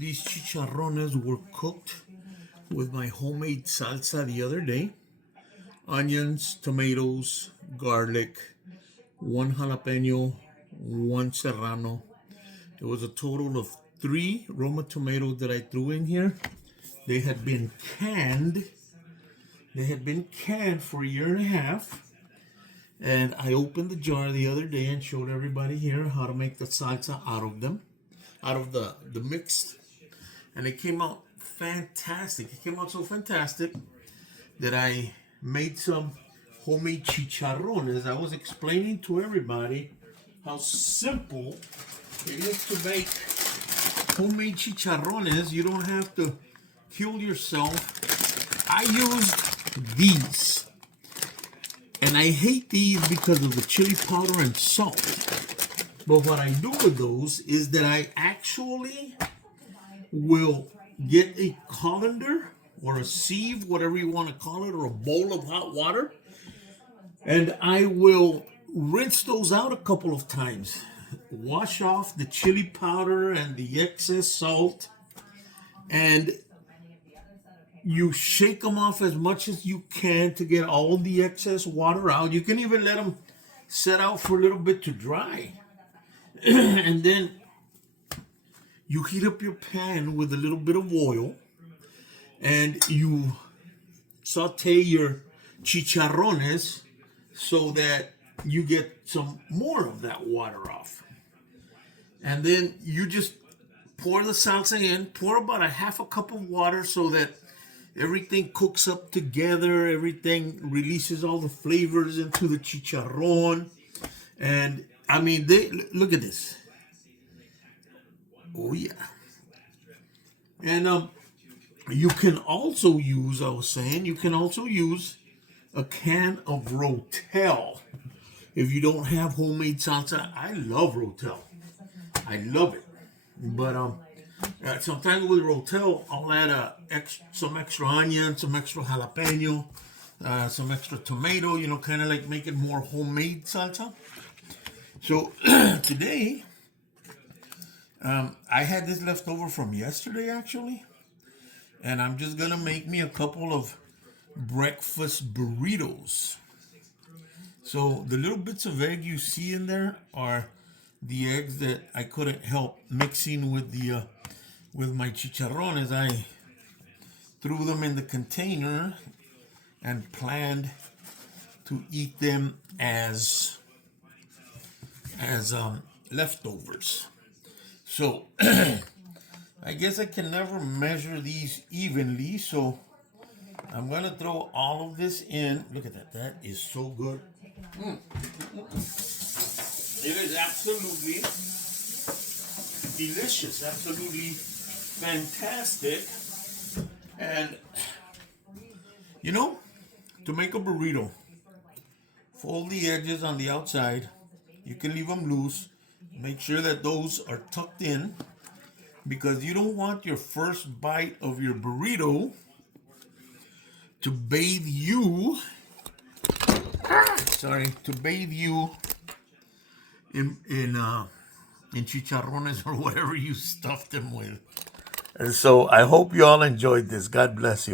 These chicharrones were cooked with my homemade salsa the other day. Onions, tomatoes, garlic, one jalapeno, one serrano. It was a total of 3 Roma tomatoes that I threw in here. They had been canned. They had been canned for a year and a half. And I opened the jar the other day and showed everybody here how to make the salsa out of them, out of the mix. And it came out fantastic. It came out so fantastic that I made some homemade chicharrones. I was explaining to everybody how simple it is to make homemade chicharrones. You don't have to kill yourself. I used these. And I hate these because of the chili powder and salt. But what I do with those is that I actually will get a colander or a sieve, whatever you want to call it, or a bowl of hot water. And I will rinse those out a couple of times. Wash off the chili powder and the excess salt. And you shake them off as much as you can to get all the excess water out. You can even let them set out for a little bit to dry. And then you heat up your pan with a little bit of oil and you saute your chicharrones so that you get some more of that water off. And then you just pour the salsa in, pour about a half a cup of water so that everything cooks up together, everything releases all the flavors into the chicharrón. And I mean, look at this. Oh yeah. And you can also use, I was saying, you can also use a can of Rotel. If you don't have homemade salsa, I love Rotel. I love it. But sometimes with Rotel, I'll add some extra onion, some extra jalapeno, some extra tomato, you know, kind of like make it more homemade salsa. So today, I had this left over from yesterday, actually. And I'm just going to make me a couple of breakfast burritos. So the little bits of egg you see in there are the eggs that I couldn't help mixing with the with my chicharrones. I threw them in the container and planned to eat them as leftovers. So I guess I can never measure these evenly, so I'm gonna throw all of this in. Look at that, that is so good. It is absolutely delicious, absolutely fantastic. And you know, to make a burrito, fold the edges on the outside. You can leave them loose. Make sure that those are tucked in, because you don't want your first bite of your burrito to bathe you in chicharrones or whatever you stuffed them with. And so I hope you all enjoyed this. God bless you.